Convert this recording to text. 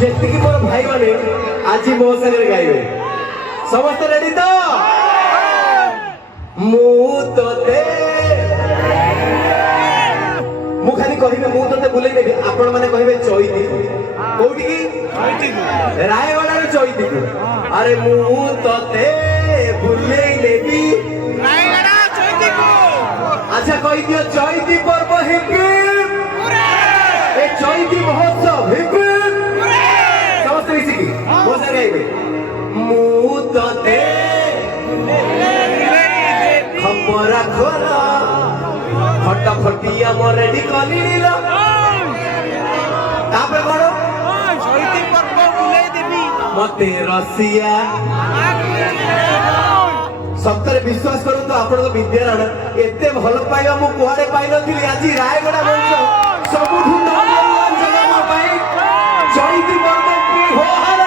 ଯେତିକି ମୋର ଭାଇମାନେ ଆଜି ମୋ ସାଙ୍ଗରେ ଗାଇବେ ସମସ୍ତେ ରେଡି ତ ମୁଁ ତତେ ମୁଁ ଖାଲି କହିବି ମୁଁ ତତେ ବୁଲେଇ ଦେବି ଆପଣ ମାନେ କହିବେ ଚୈତି କୋଉଠିକି ରାୟଗଡ଼ାରୁ ଚୈତିକୁ ଆରେ ମୁଁ ତତେ ବୁଲେଇ ଦେବି আচ্ছা কই দিও চৈতি পর্ব হিপি এ চৈতি মহোৎসব হিপি সমস্ত মিশিকি বসে গাইবে মু ততে খবর খোল ফটাফটি আমার রেডি কলিল তারপরে বড় চৈতি পর্ব বুলাই দেবি মতে রসিয়া सप्ताह विश्वास करूँ तो आप विद्यारण एत भल पाइबा मु कुआड़े पाई नी आज रायगड़ा मंच सब चैती पर्व